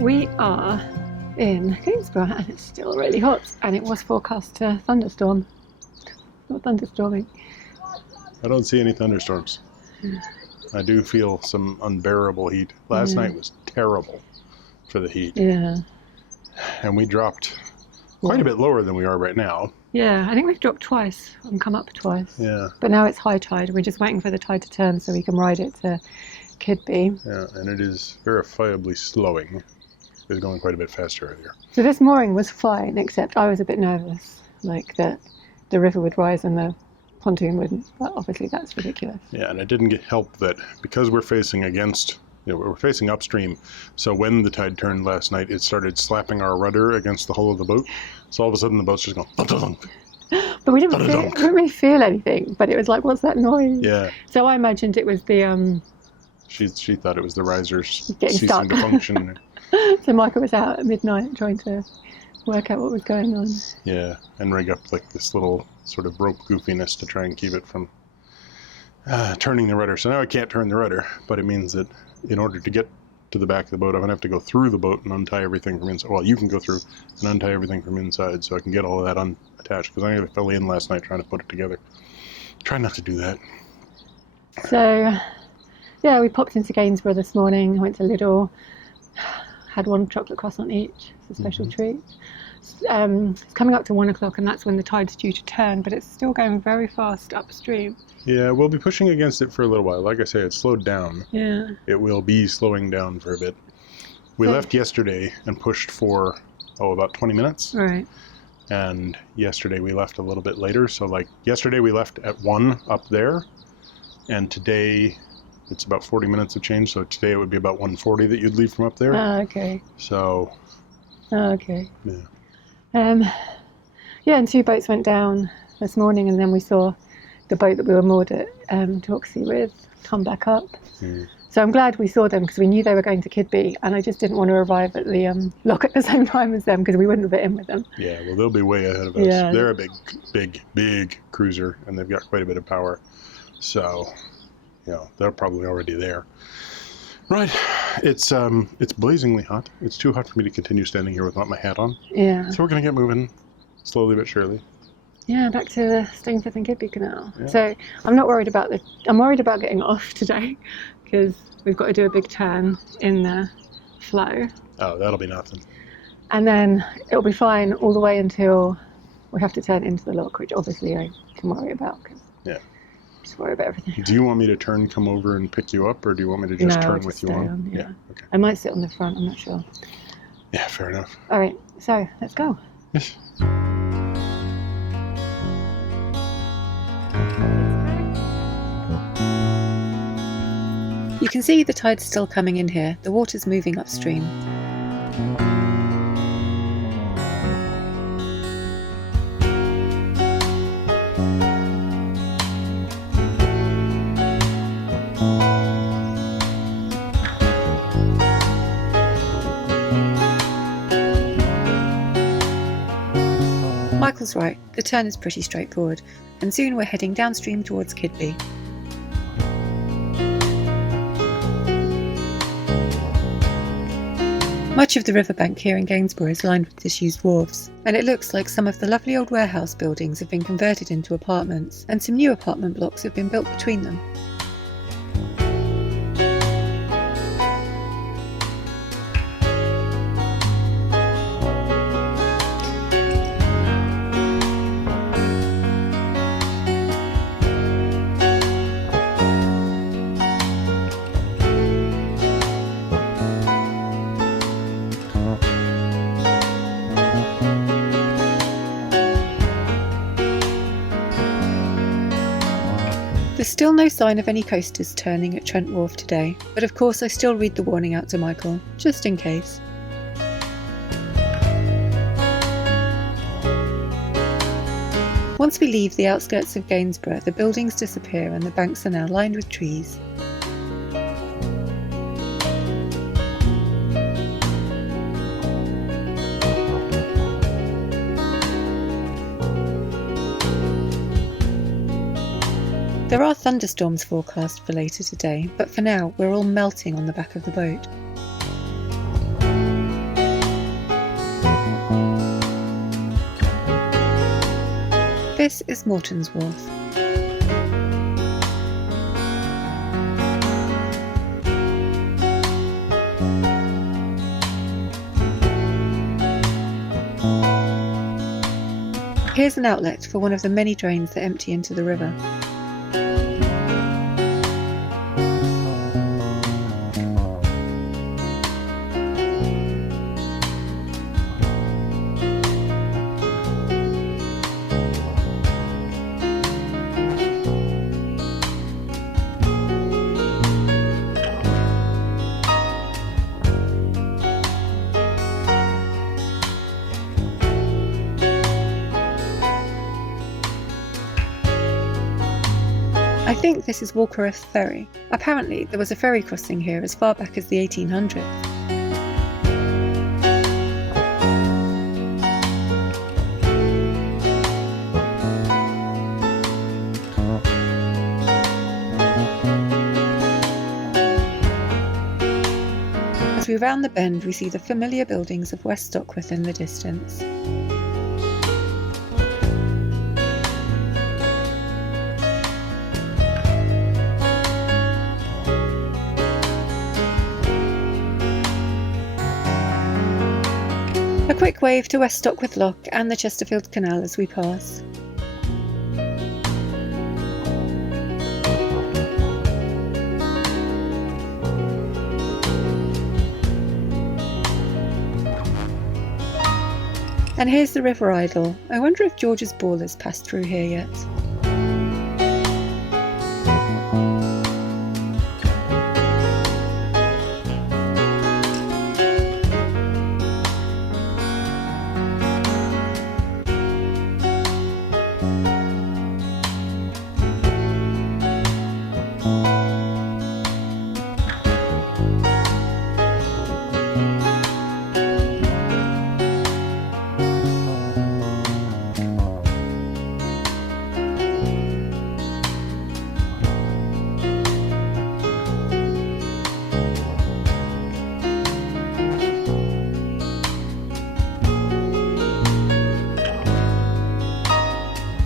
We are in Gainsborough and it's still really hot, and it was forecast to thunderstorm. Not thunderstorming. I don't see any thunderstorms. I do feel some unbearable heat. Last night was terrible for the heat. Yeah. And we dropped quite a bit lower than we are right now. Yeah, I think we've dropped twice and come up twice. Yeah. But now it's high tide. We're just waiting for the tide to turn so we can ride it to Keadby. Yeah, and it is verifiably slowing. It was going quite a bit faster earlier. So this mooring was fine, except I was a bit nervous, like that the river would rise and the pontoon wouldn't. But obviously that's ridiculous. Yeah, and it didn't help that because we're facing against, we're facing upstream. So when the tide turned last night, it started slapping our rudder against the hull of the boat. So all of a sudden the boat's just going thunk. But we didn't really feel anything. But it was like, what's that noise? Yeah. So I imagined it was the She thought it was the risers ceasing to function. So Michael was out at midnight trying to work out what was going on. Yeah, and rig up like this little sort of rope goofiness to try and keep it from turning the rudder. So now I can't turn the rudder, but it means that in order to get to the back of the boat, I'm going to have to go through the boat and untie everything from inside. Well, you can go through and untie everything from inside so I can get all of that unattached, because I fell in last night trying to put it together. Try not to do that. So, yeah, we popped into Gainsborough this morning, went to Lidl, had one chocolate croissant each. It's a special treat. It's coming up to 1 o'clock and that's when the tide's due to turn, but it's still going very fast upstream. Yeah, we'll be pushing against it for a little while. Like I say, it's slowed down. Yeah. It will be slowing down for a bit. We left yesterday and pushed for, about 20 minutes. Right. And yesterday we left a little bit later. So like yesterday we left at 1 up there, and today it's about 40 minutes of change. So today it would be about 1:40 that you'd leave from up there. Okay. So. Okay. Yeah. Yeah, and 2 boats went down this morning, and then we saw the boat that we were moored at Torksey with come back up. So I'm glad we saw them because we knew they were going to Keadby, and I just didn't want to arrive at the lock at the same time as them because we wouldn't have fit in with them. Yeah, well, they'll be way ahead of us. Yeah. They're a big cruiser, and they've got quite a bit of power. So, they're probably already there. Right, it's blazingly hot. It's too hot for me to continue standing here without my hat on. Yeah. So we're going to get moving slowly but surely. Yeah, back to the Stainforth and Keadby Canal. Yeah. So I'm not worried about I'm worried about getting off today because we've got to do a big turn in the flow. Oh, that'll be nothing. And then it'll be fine all the way until we have to turn into the lock, which obviously I can worry about. Yeah. Just worry about everything. Do you want me to come over and pick you up, or do you want me to just turn with you on? Yeah. Okay. I might sit on the front, I'm not sure. Yeah, fair enough. All right, so let's go. Yes. You can see the tide's still coming in here. The water's moving upstream. Michael's right, the turn is pretty straightforward, and soon we're heading downstream towards Keadby. Much of the riverbank here in Gainsborough is lined with disused wharves, and it looks like some of the lovely old warehouse buildings have been converted into apartments, and some new apartment blocks have been built between them. There's still no sign of any coasters turning at Trent Wharf today, but of course I still read the warning out to Michael, just in case. Once we leave the outskirts of Gainsborough, the buildings disappear and the banks are now lined with trees. There are thunderstorms forecast for later today, but for now we're all melting on the back of the boat. This is Morton's Wharf. Here's an outlet for one of the many drains that empty into the river. I think this is Walkereth Ferry. Apparently there was a ferry crossing here as far back as the 1800s. As we round the bend, we see the familiar buildings of West Stockwith in the distance. A quick wave to West Stockwith Lock and the Chesterfield Canal as we pass. And here's the River Idle. I wonder if George's Ballers passed through here yet.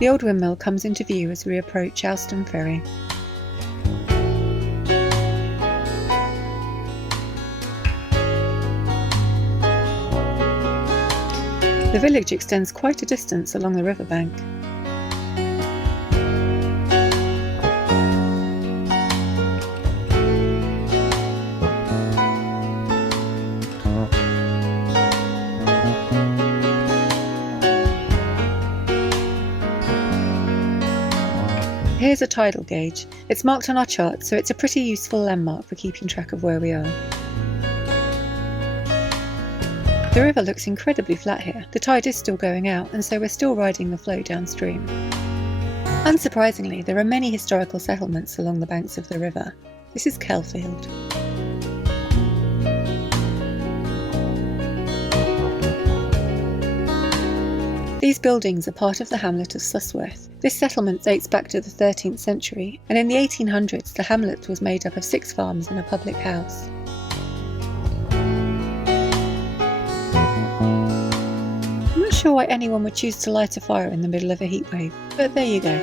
The old windmill comes into view as we approach Alston Ferry. The village extends quite a distance along the riverbank. Here's a tidal gauge. It's marked on our chart, so it's a pretty useful landmark for keeping track of where we are. The river looks incredibly flat here. The tide is still going out, and so we're still riding the flow downstream. Unsurprisingly, there are many historical settlements along the banks of the river. This is Kelfield. These buildings are part of the hamlet of Susworth. This settlement dates back to the 13th century, and in the 1800s the hamlet was made up of 6 farms and a public house. I'm not sure why anyone would choose to light a fire in the middle of a heatwave, but there you go.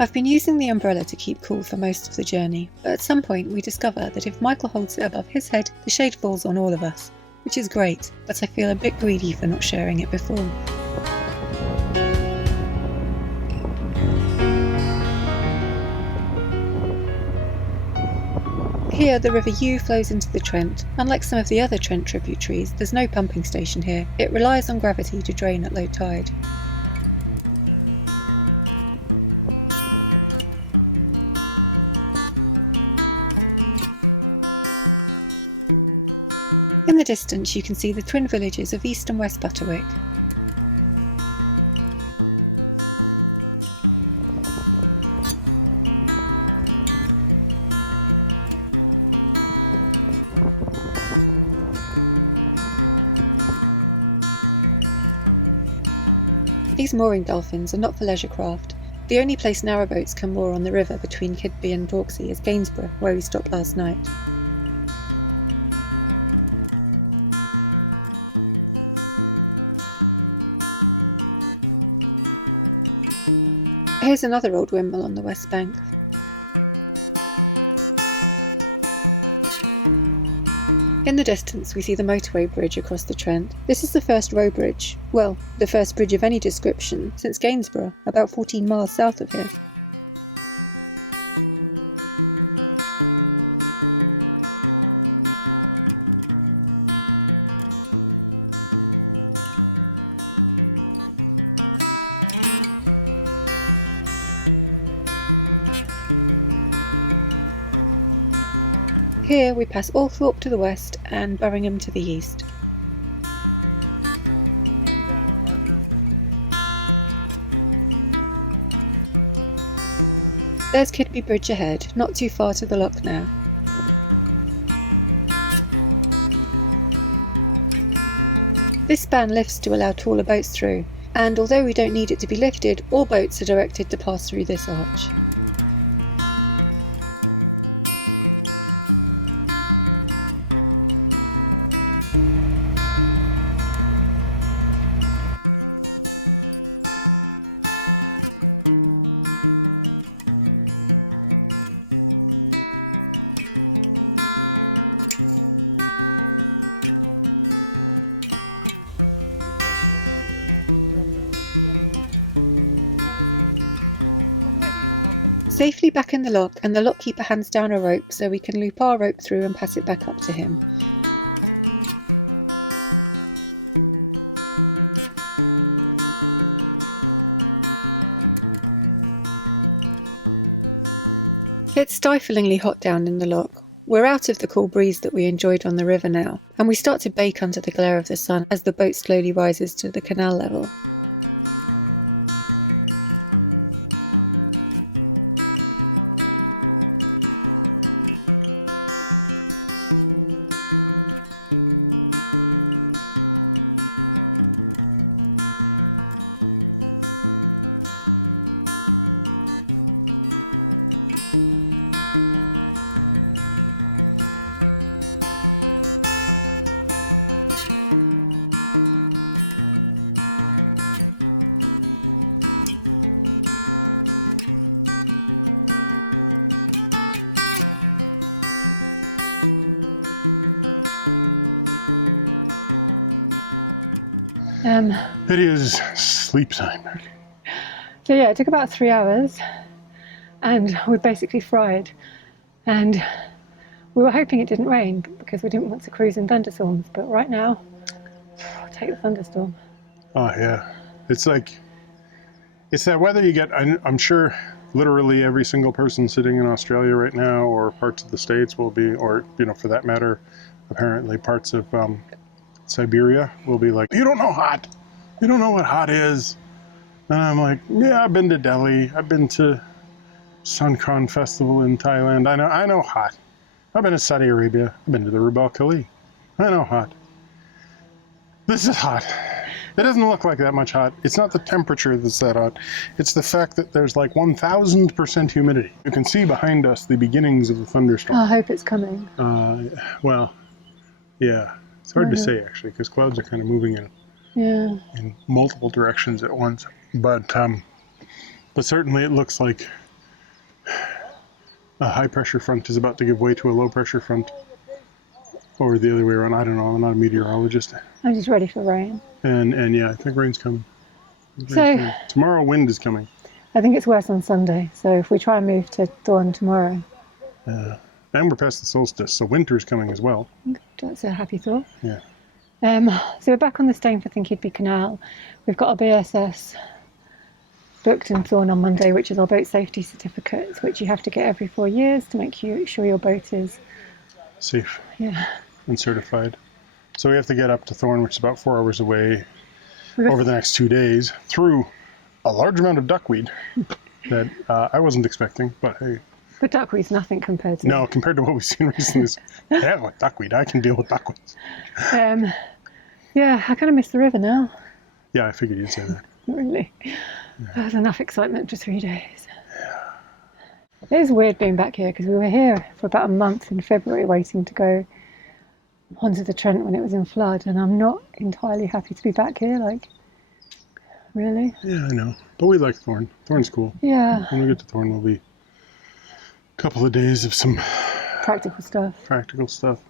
I've been using the umbrella to keep cool for most of the journey, but at some point we discover that if Michael holds it above his head, the shade falls on all of us. Which is great, but I feel a bit greedy for not sharing it before. Here the River Ewe flows into the Trent. Unlike some of the other Trent tributaries, there's no pumping station here. It relies on gravity to drain at low tide. In the distance you can see the twin villages of East and West Butterwick. These mooring dolphins are not for leisure craft. The only place narrowboats can moor on the river between Keadby and Dorksey is Gainsborough, where we stopped last night. Here's another old windmill on the west bank. In the distance we see the motorway bridge across the Trent. This is the first row bridge, well, the first bridge of any description, since Gainsborough, about 14 miles south of here. Here we pass Althorpe to the west and Birmingham to the east. There's Keadby Bridge ahead, not too far to the lock now. This span lifts to allow taller boats through, and although we don't need it to be lifted, all boats are directed to pass through this arch. Safely back in the lock, and the lockkeeper hands down a rope so we can loop our rope through and pass it back up to him. It's stiflingly hot down in the lock. We're out of the cool breeze that we enjoyed on the river now, and we start to bake under the glare of the sun as the boat slowly rises to the canal level. It is sleep time. So yeah, it took about 3 hours and we basically fried, and we were hoping it didn't rain because we didn't want to cruise in thunderstorms, but right now, I'll take the thunderstorm. Oh yeah, it's like, it's that weather you get. I'm sure literally every single person sitting in Australia right now, or parts of the States will be, or for that matter, apparently parts of Siberia will be like, you don't know hot. You don't know what hot is. And I'm like, yeah, I've been to Delhi. I've been to Sunkon Festival in Thailand. I know hot. I've been to Saudi Arabia. I've been to the Rubal Khali. I know hot. This is hot. It doesn't look like that much hot. It's not the temperature that's that hot. It's the fact that there's like 1000% humidity. You can see behind us the beginnings of the thunderstorm. I hope it's coming. Well, yeah. It's hard to say actually, because clouds are kind of moving in multiple directions at once. But certainly it looks like a high pressure front is about to give way to a low pressure front, or the other way around. I don't know. I'm not a meteorologist. I'm just ready for rain. And yeah, I think rain's coming. Tomorrow wind is coming. I think it's worse on Sunday. So if we try and move to dawn tomorrow. And we're past the solstice, so winter's coming as well. That's a happy thought. Yeah. So we're back on the Stainforth and Keadby Canal. We've got our BSS booked in Thorn on Monday, which is our boat safety certificates, which you have to get every 4 years to make sure your boat is safe. Yeah. And certified. So we have to get up to Thorn, which is about 4 hours away, over the next 2 days, through a large amount of duckweed that I wasn't expecting, but hey. But duckweed's nothing compared to... No, compared to what we've seen recently. Yeah, like duckweed. I can deal with duckweed. Yeah, I kind of miss the river now. Yeah, I figured you'd say that. Really? Yeah. That was enough excitement for 3 days. Yeah. It is weird being back here, because we were here for about a month in February waiting to go onto the Trent when it was in flood, and I'm not entirely happy to be back here. Like, really. Yeah, I know. But we like Thorn. Thorn's cool. Yeah. When we get to Thorn, we'll be a couple of days of some Practical stuff.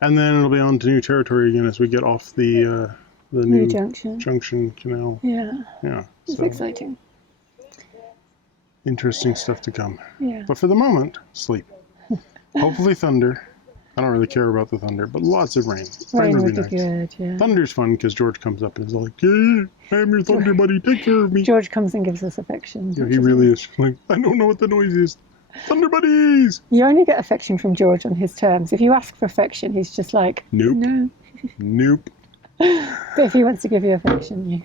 And then it'll be on to new territory again as we get off the new junction canal. Yeah. Yeah. It's exciting. Interesting stuff to come. Yeah. But for the moment, sleep. Hopefully thunder. I don't really care about the thunder, but lots of rain. Rain would be nice. good, yeah. Thunder's fun because George comes up and is like, "Yeah, I'm your thunder buddy. Take care of me." George comes and gives us affection. Yeah, he really is. Like, I don't know what the noise is. Thunder buddies! You only get affection from George on his terms. If you ask for affection, he's just like, nope. No. Nope. But if he wants to give you affection, you...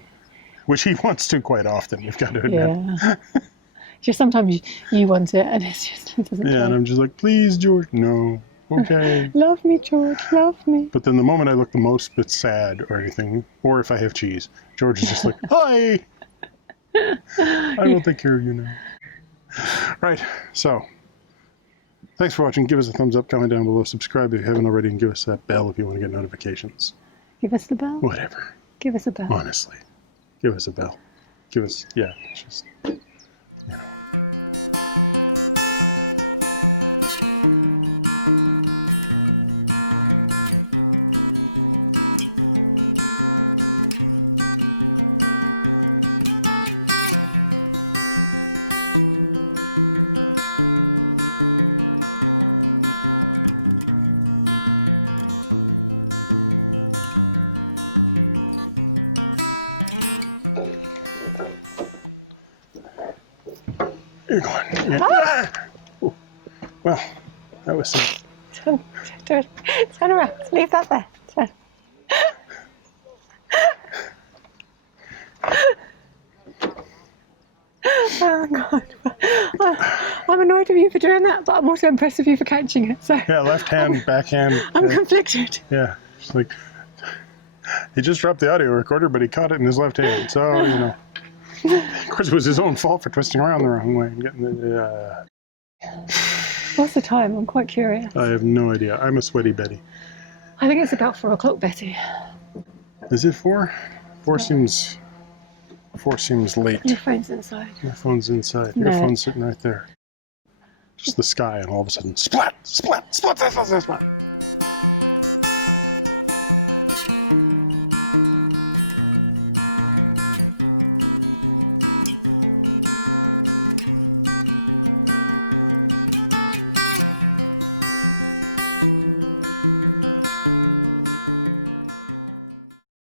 Which he wants to quite often, you've got to admit. Yeah. Just sometimes you want it and it's just, it doesn't Yeah, care. and I'm just like, please, George. No. Okay. Love me, George. Love me. But then the moment I look the most bit sad or anything, or if I have cheese, George is just like, hi! I will take care of you now. Right, so thanks for watching. Give us a thumbs up, comment down below, subscribe if you haven't already, and give us that bell if you want to get notifications. Give us the bell. Whatever. Give us a bell. Honestly. Give us a bell. Give us, yeah, just, you know. You're going. Yeah. Ah! Oh. Well, that was some... Turn around. Leave that there. Turn. Oh, God. I'm annoyed with you for doing that, but I'm also impressed with you for catching it. So Yeah, left hand, backhand. I'm conflicted. Yeah, it's like... He just dropped the audio recorder, but he caught it in his left hand, so, you know. Of course, it was his own fault for twisting around the wrong way and getting the... What's the time? I'm quite curious. I have no idea. I'm a sweaty Betty. I think it's about 4 o'clock, Betty. Is it 4? 4 seems late. Your phone's inside. My phone's inside. No. Your phone's sitting right there. Just the sky, and all of a sudden, splat, splat, splat, splat, splat, splat.